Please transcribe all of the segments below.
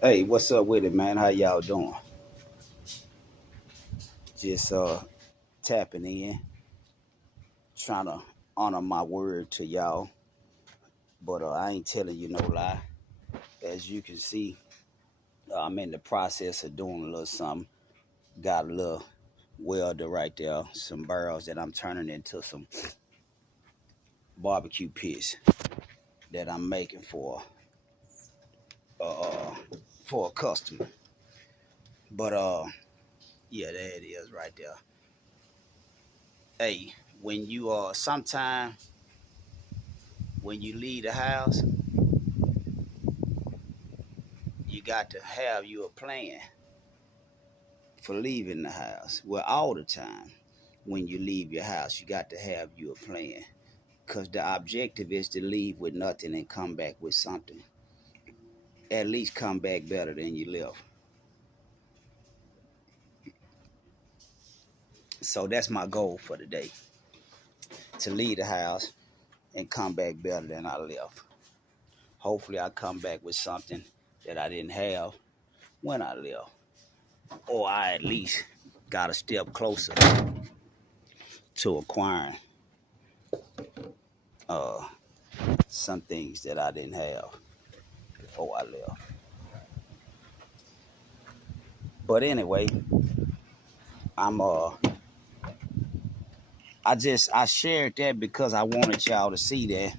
Hey, what's up with it, man? How y'all doing? Just tapping in, trying to honor my word to y'all. But I ain't telling you no lie. As you can see, I'm in the process of doing a little something. Got a little welder right there, some barrels that I'm turning into some barbecue pits that I'm making uh for a customer. But yeah, there it is right there. Hey, when you sometime when you leave the house, you got to have you a plan for leaving the house. Well, all the time when you leave your house, you got to have you a plan. Because the objective is to leave with nothing and come back with something. At least come back better than you left. So that's my goal for the day. To leave the house and come back better than I left. Hopefully I come back with something that I didn't have when I left. Or I at least got a step closer to acquiring uh, some things that I didn't have before I left. But anyway, I'm I shared that because I wanted y'all to see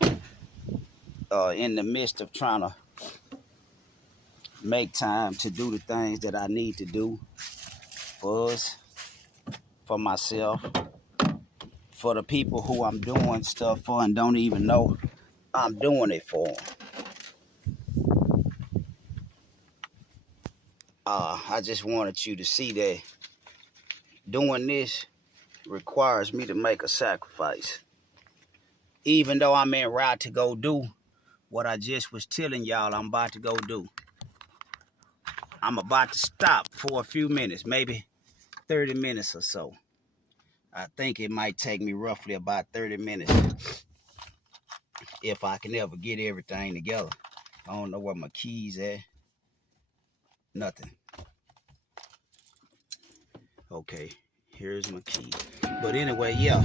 that in the midst of trying to make time to do the things that I need to do for us, for myself, for the people who I'm doing stuff for and don't even know I'm doing it for them. I just wanted you to see that doing this requires me to make a sacrifice. Even though I'm en route to go do what I just was telling y'all I'm about to go do. I'm about to stop for a few minutes, maybe 30 minutes or so. I think it might take me roughly about 30 minutes if I can ever get everything together. I don't know where my keys at. Nothing. Okay, here's my key. But anyway, yeah.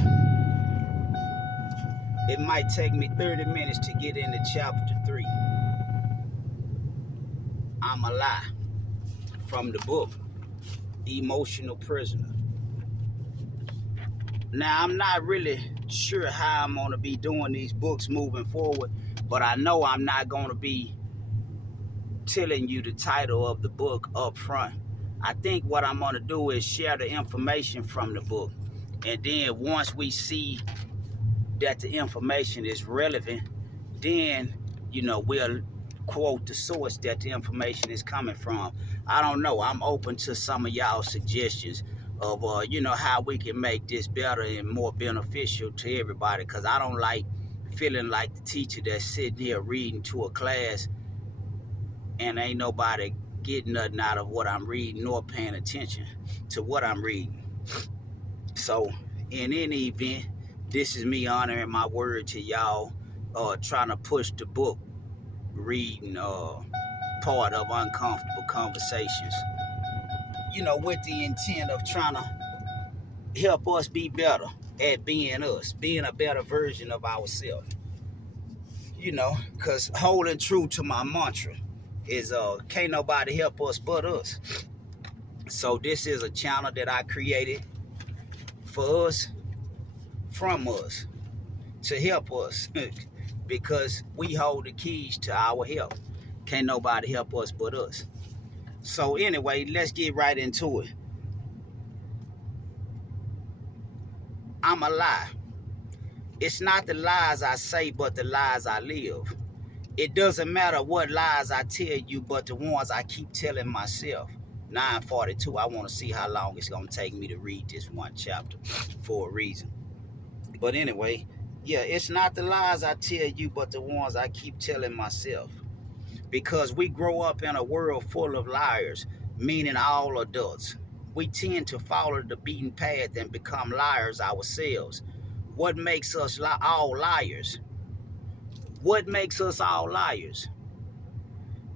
It might take me 30 minutes to get into chapter 3. I'm a lie from the book, Emotional Prisoner. Now, I'm not really sure how I'm going to be doing these books moving forward, but I know I'm not going to be telling you the title of the book up front. I think what I'm going to do is share the information from the book. And then once we see that the information is relevant, then, we'll quote the source that the information is coming from. I don't know. I'm open to some of y'all suggestions of, how we can make this better and more beneficial to everybody. Because I don't like feeling like the teacher that's sitting here reading to a class and ain't nobody getting nothing out of what I'm reading nor paying attention to what I'm reading. So, in any event, this is me honoring my word to y'all, trying to push the book reading part of Uncomfortable Conversations, with the intent of trying to help us be better at being us, being a better version of ourselves. Because holding true to my mantra is can't nobody help us but us. So this is a channel that I created for us, from us, to help us because we hold the keys to our health. Can't nobody help us but us. So anyway, let's get right into it. I'm a lie. It's not the lies I say, but the lies I live. It doesn't matter what lies I tell you, but the ones I keep telling myself. 9:42. I want to see how long it's going to take me to read this one chapter for a reason. But anyway, yeah, it's not the lies I tell you, but the ones I keep telling myself. Because we grow up in a world full of liars, meaning all adults. We tend to follow the beaten path and become liars ourselves. What makes us all liars? What makes us all liars?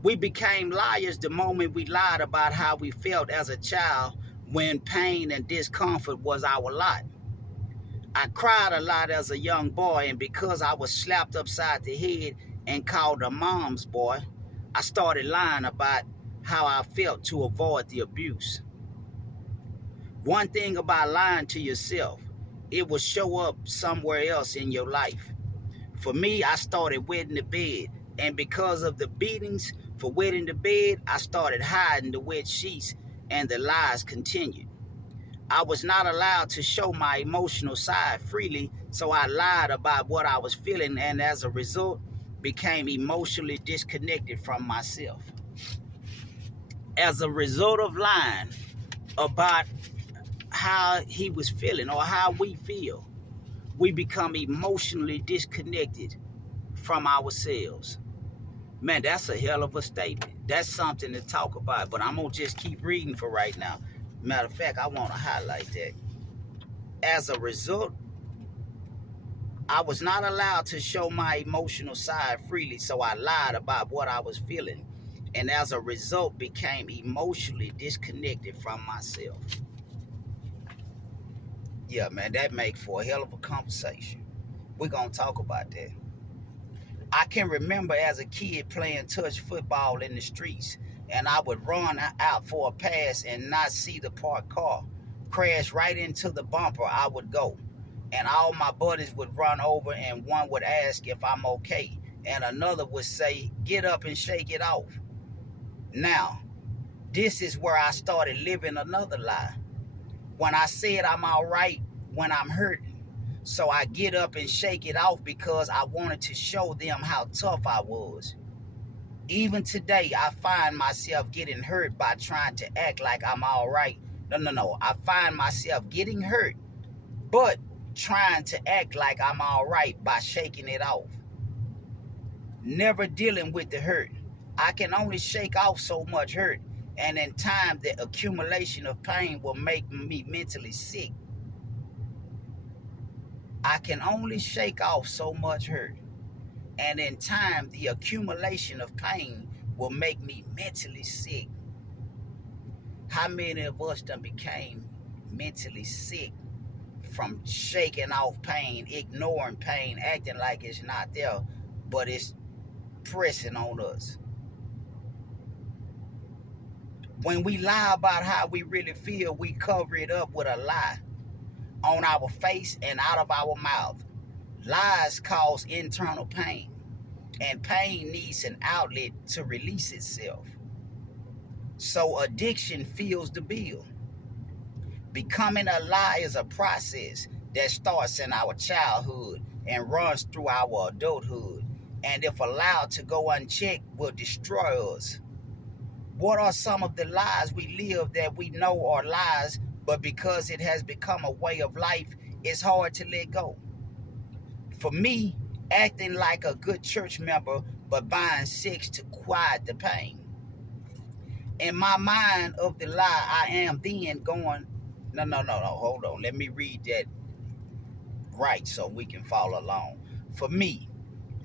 We became liars the moment we lied about how we felt as a child when pain and discomfort was our lot. I cried a lot as a young boy, and because I was slapped upside the head and called a mom's boy, I started lying about how I felt to avoid the abuse. One thing about lying to yourself, it will show up somewhere else in your life. For me, I started wetting the bed, and because of the beatings for wetting the bed, I started hiding the wet sheets, and the lies continued. I was not allowed to show my emotional side freely, so I lied about what I was feeling, and as a result, became emotionally disconnected from myself. As a result of lying about how he was feeling or how we feel, we become emotionally disconnected from ourselves. Man, that's a hell of a statement. That's something to talk about, but I'm going to just keep reading for right now. Matter of fact, I want to highlight that. As a result, I was not allowed to show my emotional side freely, so I lied about what I was feeling, and as a result, became emotionally disconnected from myself. Yeah, man, that makes for a hell of a conversation. We're going to talk about that. I can remember as a kid playing touch football in the streets, and I would run out for a pass and not see the parked car, crash right into the bumper. I would go, and all my buddies would run over, and one would ask if I'm okay, and another would say, "Get up and shake it off." Now, this is where I started living another lie. When I said I'm all right when I'm hurting, so I get up and shake it off because I wanted to show them how tough I was. Even today, I find myself getting hurt by trying to act like I'm all right. No. I find myself getting hurt, but trying to act like I'm all right by shaking it off. Never dealing with the hurt. I can only shake off so much hurt, and in time, the accumulation of pain will make me mentally sick. I can only shake off so much hurt, and in time, the accumulation of pain will make me mentally sick. How many of us done became mentally sick from shaking off pain, ignoring pain, acting like it's not there, but it's pressing on us? When we lie about how we really feel, we cover it up with a lie on our face and out of our mouth. Lies cause internal pain, and pain needs an outlet to release itself. So addiction fills the bill. Becoming a lie is a process that starts in our childhood and runs through our adulthood, and if allowed to go unchecked, will destroy us. What are some of the lies we live that we know are lies, but because it has become a way of life, it's hard to let go? For me, acting like a good church member, but buying sex to quiet the pain. In my mind of the lie, I am then going, no, hold on. Let me read that right so we can follow along. For me,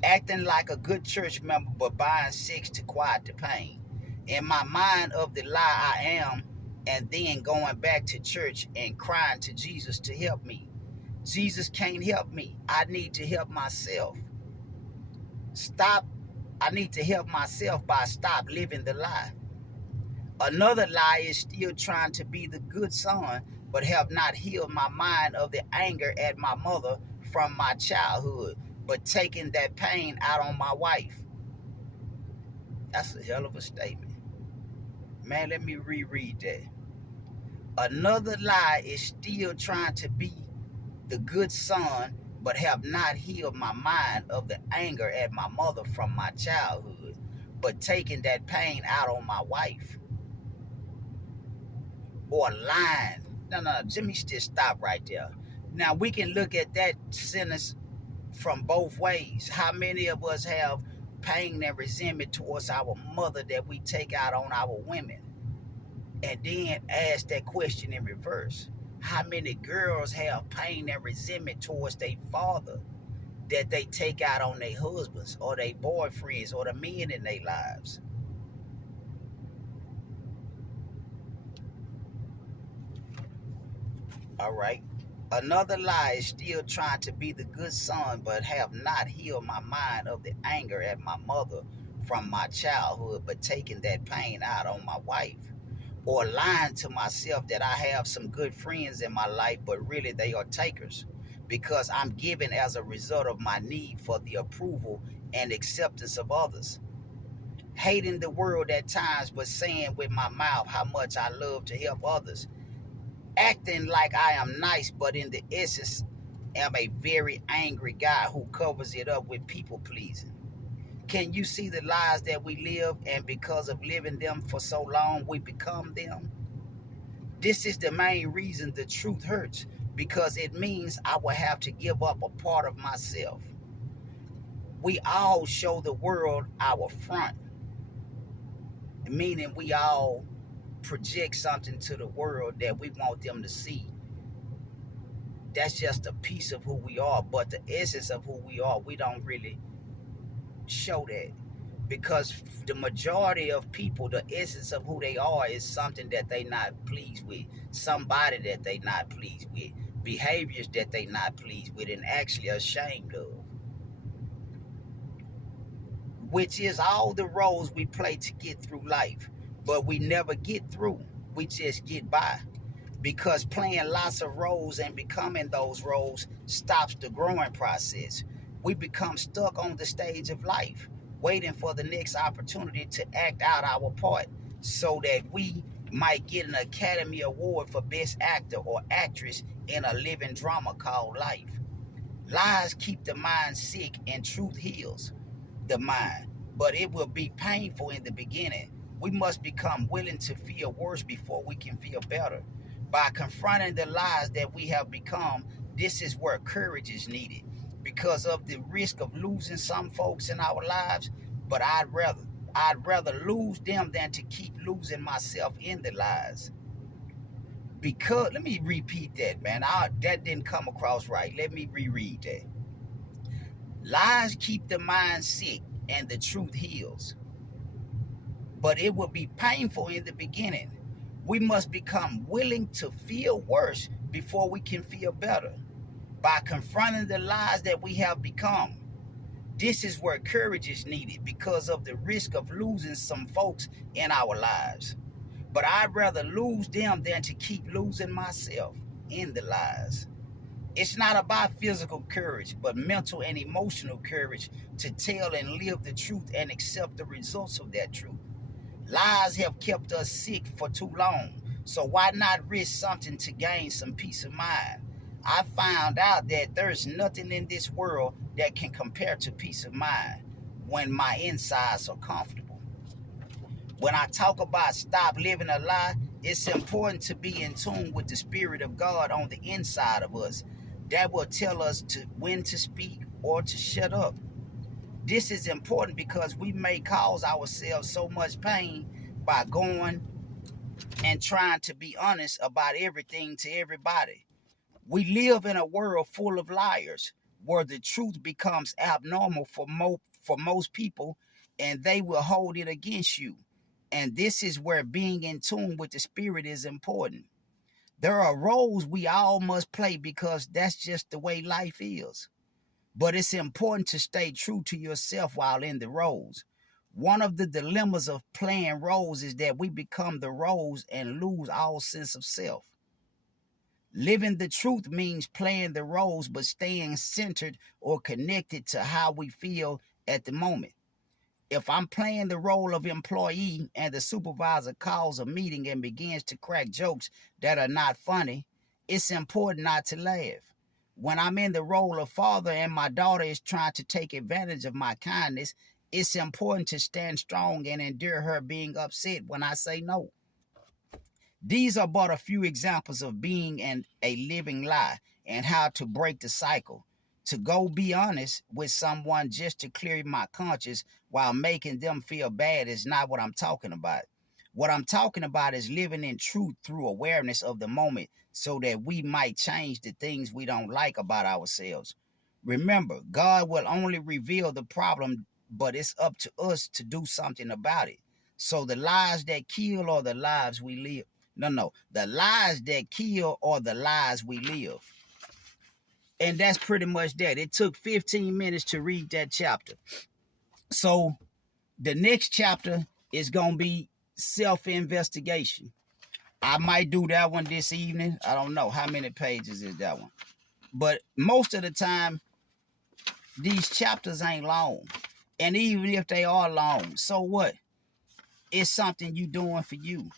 acting like a good church member, but buying sex to quiet the pain. In my mind of the lie, I am, and then going back to church and crying to Jesus to help me. Jesus can't help me. I need to help myself. I need to help myself by stop living the lie. Another lie is still trying to be the good son, but have not healed my mind of the anger at my mother from my childhood, but taking that pain out on my wife. That's a hell of a statement. Man, let me reread that. Another lie is still trying to be the good son, but have not healed my mind of the anger at my mother from my childhood, but taking that pain out on my wife. Or lying. No, let me just stop right there. Now, we can look at that sentence from both ways. How many of us have pain and resentment towards our mother that we take out on our women? And then ask that question in reverse. How many girls have pain and resentment towards their father that they take out on their husbands or their boyfriends or the men in their lives? All right. Another lie is still trying to be the good son, but have not healed my mind of the anger at my mother from my childhood, but taking that pain out on my wife. Or lying to myself that I have some good friends in my life, but really they are takers because I'm given as a result of my need for the approval and acceptance of others. Hating the world at times, but saying with my mouth how much I love to help others. Acting like I am nice, but in the essence, am a very angry guy who covers it up with people pleasing. Can you see the lies that we live, and because of living them for so long, we become them? This is the main reason the truth hurts, because it means I will have to give up a part of myself. We all show the world our front, meaning we all project something to the world that we want them to see. That's just a piece of who we are, but the essence of who we are, we don't really show that, because the majority of people, the essence of who they are is something that they not pleased with, somebody that they not pleased with, behaviors that they not pleased with and actually ashamed of, which is all the roles we play to get through life. But we never get through, we just get by, because playing lots of roles and becoming those roles stops the growing process. We become stuck on the stage of life, waiting for the next opportunity to act out our part so that we might get an Academy Award for Best Actor or Actress in a living drama called life. Lies keep the mind sick and truth heals the mind, but it will be painful in the beginning. We must become willing to feel worse before we can feel better. By confronting the lies that we have become, this is where courage is needed because of the risk of losing some folks in our lives. But I'd rather lose them than to keep losing myself in the lies. Because let me repeat that, man. That didn't come across right. Let me reread that. Lies keep the mind sick and the truth heals, but it will be painful in the beginning. We must become willing to feel worse before we can feel better. By confronting the lies that we have become, this is where courage is needed because of the risk of losing some folks in our lives. But I'd rather lose them than to keep losing myself in the lies. It's not about physical courage, but mental and emotional courage to tell and live the truth and accept the results of that truth. Lies have kept us sick for too long, so why not risk something to gain some peace of mind? I found out that there's nothing in this world that can compare to peace of mind when my insides are comfortable. When I talk about stop living a lie, it's important to be in tune with the Spirit of God on the inside of us. That will tell us when to speak or to shut up. This is important because we may cause ourselves so much pain by going and trying to be honest about everything to everybody. We live in a world full of liars where the truth becomes abnormal for most people, and they will hold it against you. And this is where being in tune with the Spirit is important. There are roles we all must play because that's just the way life is. But it's important to stay true to yourself while in the roles. One of the dilemmas of playing roles is that we become the roles and lose all sense of self. Living the truth means playing the roles but staying centered or connected to how we feel at the moment. If I'm playing the role of employee and the supervisor calls a meeting and begins to crack jokes that are not funny, it's important not to laugh. When I'm in the role of father and my daughter is trying to take advantage of my kindness, it's important to stand strong and endure her being upset when I say no. These are but a few examples of being a living lie and how to break the cycle. To go be honest with someone just to clear my conscience while making them feel bad is not what I'm talking about. What I'm talking about is living in truth through awareness of the moment so that we might change the things we don't like about ourselves. Remember, God will only reveal the problem, but it's up to us to do something about it. So the lies that kill are the lives we live. No. The lies that kill are the lies we live. And that's pretty much that. It took 15 minutes to read that chapter. So the next chapter is going to be self-investigation. I might do that one this evening. I don't know. How many pages is that one? But most of the time, these chapters ain't long. And even if they are long, so what? It's something you doing for you.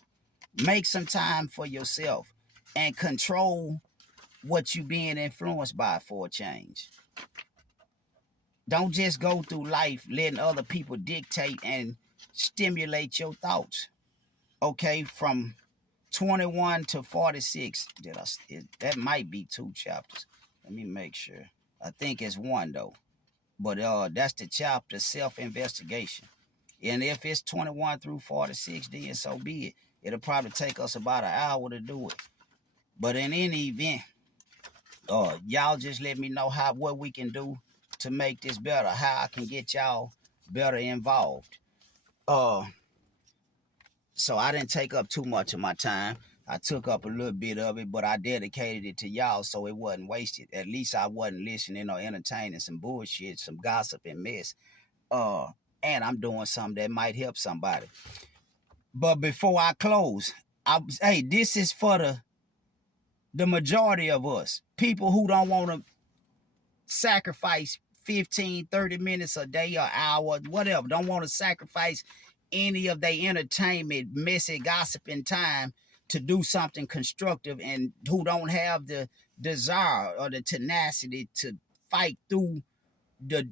Make some time for yourself and control what you being influenced by for a change. Don't just go through life letting other people dictate and stimulate your thoughts. Okay, from 21 to 46. That might be 2 chapters. Let me make sure. I think it's 1 though. But that's the chapter, self-investigation. And if it's 21 through 46, then so be it. It'll probably take us about an hour to do it. But in any event, y'all just let me know what we can do to make this better, how I can get y'all better involved. So I didn't take up too much of my time. I took up a little bit of it, but I dedicated it to y'all so it wasn't wasted. At least I wasn't listening or entertaining some bullshit, some gossip and mess. And I'm doing something that might help somebody. But before I close, hey, this is for the majority of us. People who don't want to sacrifice 15, 30 minutes a day or hour, whatever. Don't want to sacrifice any of their entertainment, messy, gossiping time to do something constructive, and who don't have the desire or the tenacity to fight through the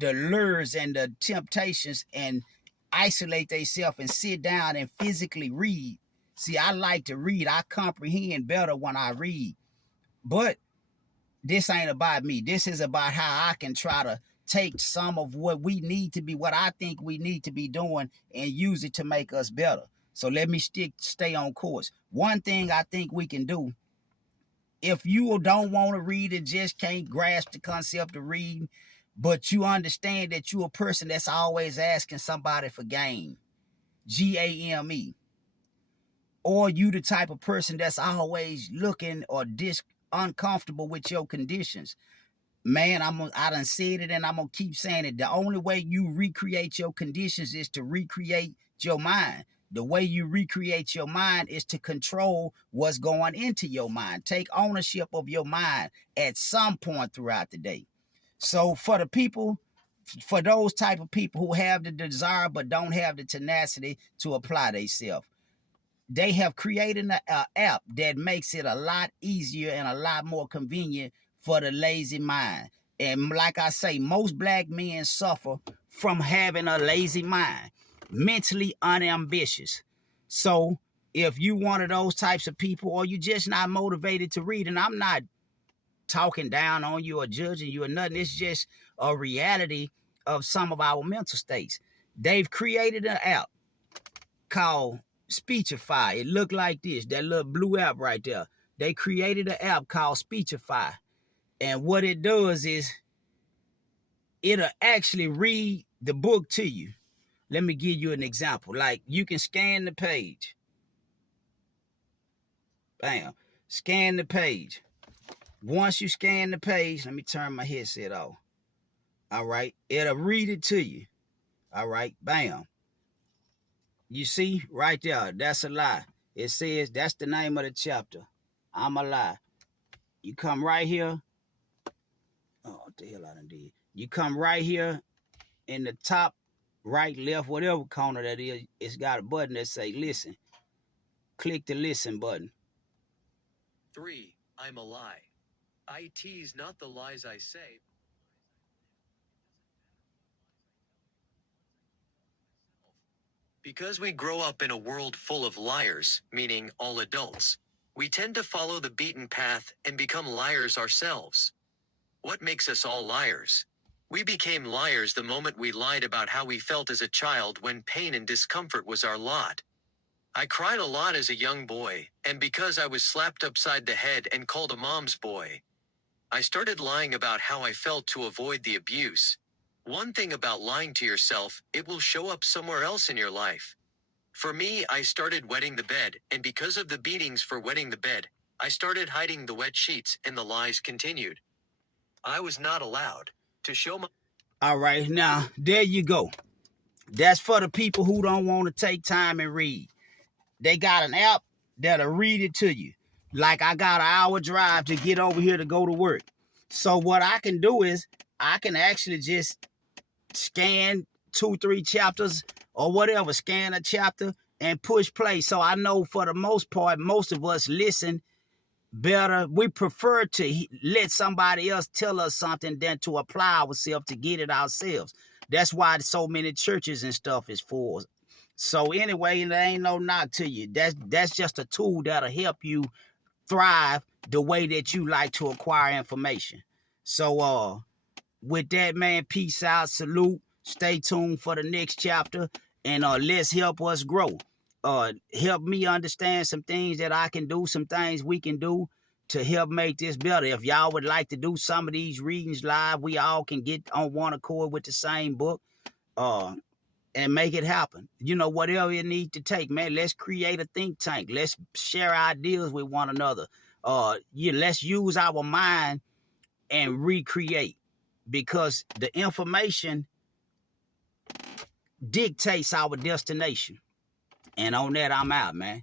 lures and the temptations and isolate themselves and sit down and physically read. See, I like to read. I comprehend better when I read. But this ain't about me. This is about how I can try to take some of what we need to be, what I think we need to be doing, and use it to make us better. So let me stay on course. One thing I think we can do, if you don't want to read and just can't grasp the concept of reading, but you understand that you're a person that's always asking somebody for game, GAME, or you the type of person that's always looking or uncomfortable with your conditions, man, I done said it and I'm gonna keep saying it. The only way you recreate your conditions is to recreate your mind. The way you recreate your mind is to control what's going into your mind. Take ownership of your mind at some point throughout the day. So for those type of people who have the desire but don't have the tenacity to apply themselves, they have created an app that makes it a lot easier and a lot more convenient for the lazy mind. And like I say, most black men suffer from having a lazy mind, mentally unambitious. So if you one of those types of people, or you just not motivated to read, and I'm not talking down on you or judging you or nothing, it's just a reality of some of our mental states. They've created an app called Speechify. It looked like this, that little blue app right there. They created an app called Speechify. And what it does is it'll actually read the book to you. Let me give you an example. Like, you can scan the page. Bam. Scan the page. Once you scan the page, let me turn my headset off. All right. It'll read it to you. All right. Bam. You see right there, that's a lie. It says that's the name of the chapter. I'm a lie. You come right here. Oh, what the hell I done did. You come right here in the top, right, left, whatever corner that is. It's got a button that say listen. Click the listen button. 3. I'm a lie. I tease not the lies I say. Because we grow up in a world full of liars, meaning all adults, we tend to follow the beaten path and become liars ourselves. What makes us all liars? We became liars the moment we lied about how we felt as a child when pain and discomfort was our lot. I cried a lot as a young boy, and because I was slapped upside the head and called a mom's boy, I started lying about how I felt to avoid the abuse. One thing about lying to yourself, it will show up somewhere else in your life. For me, I started wetting the bed, and because of the beatings for wetting the bed, I started hiding the wet sheets, and the lies continued. I was not allowed to show my. All right, now, there you go. That's for the people who don't want to take time and read. They got an app that'll read it to you. Like I got an hour drive to get over here to go to work. So what I can do is I can actually just scan 2-3 chapters or whatever, scan a chapter and push play. So I know for the most part, most of us listen better. We prefer to let somebody else tell us something than to apply ourselves to get it ourselves. That's why so many churches and stuff is for. So anyway, there ain't no knock to you. That's just a tool that'll help you thrive the way that you like to acquire information. So with that, man, peace out, salute. Stay tuned for the next chapter, and let's help us grow. Help me understand some things that I can do, some things we can do to help make this better. If y'all would like to do some of these readings live, we all can get on one accord with the same book and make it happen. You know, whatever you need to take, man, let's create a think tank. Let's share ideas with one another. Let's use our mind and recreate, because the information dictates our destination. And on that, I'm out, man.